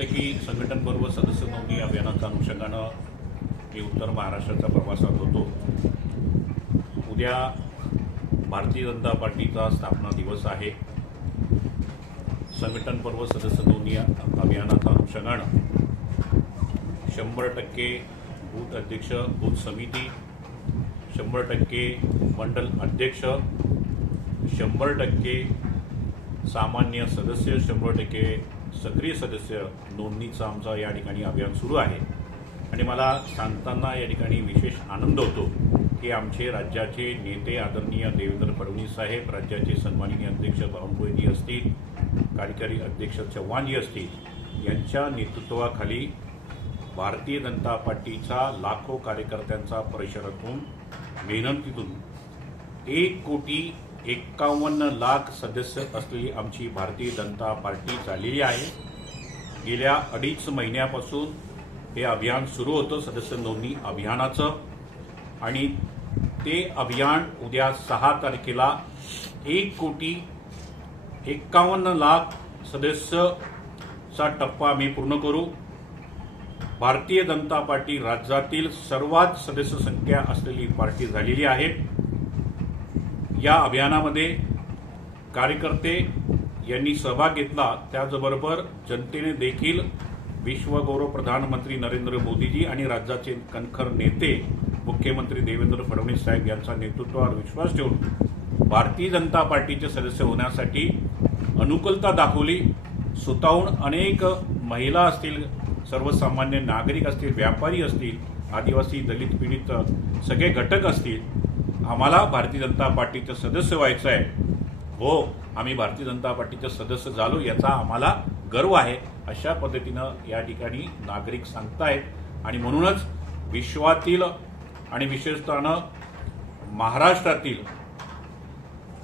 असं की संघटन पर्व सदस्य नोंदणी अभियानाच्या अनुषंगानं मी उत्तर महाराष्ट्राच्या प्रवासात होतो उद्या भारतीय जनता पार्टीचा स्थापना दिवस आहे संघटन पर्व सदस्य दोन्ही अभियानाच्या अनुषंगानं शंभर टक्के बूथ अध्यक्ष बूथ समिती शंभर टक्के मंडल अध्यक्ष शंभर टक्के सामान्य सदस्य शंभर टक्के सक्रिय सदस्य नोंदणीचा आमचा या ठिकाणी अभियान सुरू आहे आणि मला सांगताना या ठिकाणी विशेष आनंद होतो की आमचे राज्याचे नेते आदरणीय देवेंद्र फडणवीस साहेब राज्याचे सन्माननीय अध्यक्ष बावनकुळेजी असतील कार्यकारी अध्यक्ष चव्हाणजी असतील यांच्या नेतृत्वाखाली भारतीय जनता पार्टीचा लाखो कार्यकर्त्यांचा परिसरातून मेहनतीतून एक कोटी एक्कावन्न लाख सदस्य असलेली आमची भारतीय जनता पार्टी झालेली आहे गेल्या अडीच महिन्यापासून हे अभियान सुरू होतं सदस्य नोंदणी अभियानाचं आणि ते अभियान उद्या सहा तारखेला एक कोटी एक्कावन्न लाख सदस्यचा टप्पा आम्ही पूर्ण करू भारतीय जनता पार्टी राज्यातील सर्वात सदस्य संख्या असलेली पार्टी झालेली आहे या अभियानामध्ये कार्यकर्ते यांनी सहभाग घेतला त्याचबरोबर जनतेने देखील विश्वगौरव प्रधानमंत्री नरेंद्र मोदीजी आणि राज्याचे कणखर नेते मुख्यमंत्री देवेंद्र फडणवीस साहेब यांचा नेतृत्वावर विश्वास ठेवून भारतीय जनता पार्टीचे सदस्य होण्यासाठी अनुकूलता दाखवली स्वतःहून अनेक महिला असतील सर्वसामान्य नागरिक असतील व्यापारी असतील आदिवासी दलित पीडित सगळे घटक असतील आम्हाला भारतीय जनता पार्टीचं सदस्य व्हायचं आहे हो आम्ही भारतीय जनता पार्टीचं सदस्य झालो याचा आम्हाला गर्व आहे अशा पद्धतीनं या ठिकाणी नागरिक सांगतायत आणि म्हणूनच विश्वातील आणि विशेषतः महाराष्ट्रातील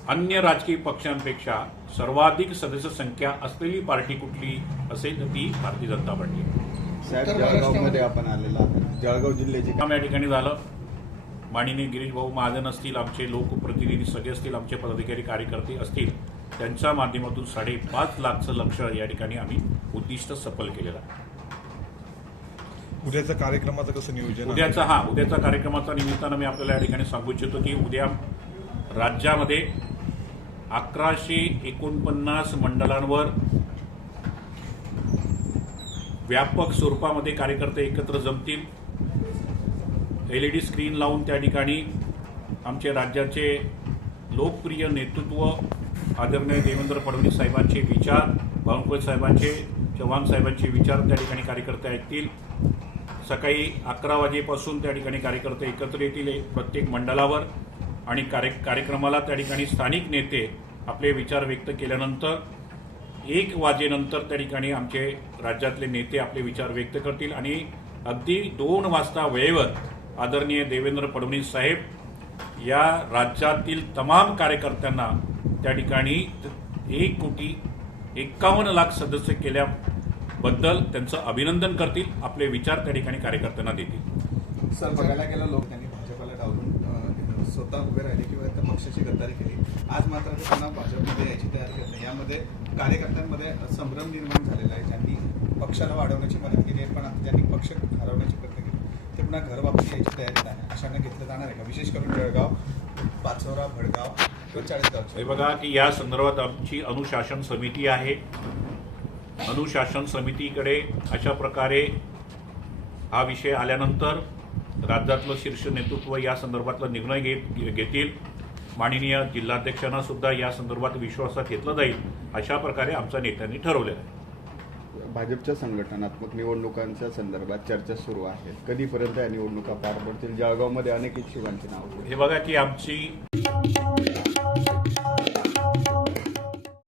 अन्य राजकीय पक्षांपेक्षा सर्वाधिक सदस्य संख्या असलेली पार्टी कुठली असेल तर ती भारतीय जनता पार्टी आहे साहेब जळगावमध्ये आपण आलेला जळगाव जिल्ह्याचे काम या ठिकाणी झालं माननीय गिरीश भाऊ महाजन असतील आमचे लोकप्रतिनिधी सगळे असतील आमचे पदाधिकारी कार्यकर्ते असतील त्यांच्या माध्यमातून साडेपाच लाखचं लक्ष या ठिकाणी आम्ही उद्दिष्ट सफल केलेलं आहे उद्याचा कार्यक्रमाचं कसं नियोजन उद्याचा हा उद्याचा कार्यक्रमाचा निमित्तानं मी आपल्याला या ठिकाणी सांगू इच्छितो की उद्या राज्यामध्ये अकराशे एकोणपन्नास मंडळांवर व्यापक स्वरूपामध्ये कार्यकर्ते एकत्र जमतील एल ई डी स्क्रीन लावून त्या ठिकाणी आमचे राज्याचे लोकप्रिय नेतृत्व आदरणीय देवेंद्र फडणवीस साहेबांचे विचार बावनकुळे साहेबांचे चव्हाण साहेबांचे विचार त्या ठिकाणी कार्यकर्ते ऐकतील सकाळी अकरा वाजेपासून त्या ठिकाणी कार्यकर्ते एकत्र येतील प्रत्येक मंडळावर आणि कार्य कार्यक्रमाला त्या ठिकाणी स्थानिक नेते आपले विचार व्यक्त केल्यानंतर एक वाजेनंतर त्या ठिकाणी आमचे राज्यातले नेते आपले विचार व्यक्त करतील आणि अगदी दोन वाजता वेळेवर आदरणीय देवेंद्र फडणवीस साहेब या राज्यातील तमाम कार्यकर्त्यांना त्या ठिकाणी एक कोटी एक्कावन्न लाख सदस्य केल्याबद्दल त्यांचं अभिनंदन करतील आपले विचार त्या ठिकाणी कार्यकर्त्यांना देतील सर बघायला गेला लोक त्यांनी भाजपाला डावलून स्वतः उभे राहिले किंवा त्या पक्षाची गद्दारी केली आज मात्र त्यांना भाजपमध्ये यायची तयारी करते यामध्ये कार्यकर्त्यांमध्ये संभ्रम निर्माण झालेला आहे ज्यांनी पक्षाला वाढवण्याची मदत केली आहे पण आता पक्ष हरवण्याची घर वापरून यायची तयारी आहे अशांना घेतलं जाणार आहे का विशेष करून जळगाव पाचोरा भडगाव हे बघा की या संदर्भात आमची अनुशासन समिती आहे अनुशासन समितीकडे अशा प्रकारे हा विषय आल्यानंतर राज्यातलं शीर्ष नेतृत्व या संदर्भातला निर्णय घेत घेतील माननीय जिल्हाध्यक्षांना सुद्धा या संदर्भात विश्वासात घेतलं जाईल अशा प्रकारे आमच्या नेत्यांनी ठरवलेलं आहे भाजपच्या संघटनात्मक निवडणुकांच्या संदर्भात चर्चा सुरू आहे कधीपर्यंत या निवडणुका पार पडतील जळगावमध्ये अनेक इच्छुकांची नाव हे बघा की आमची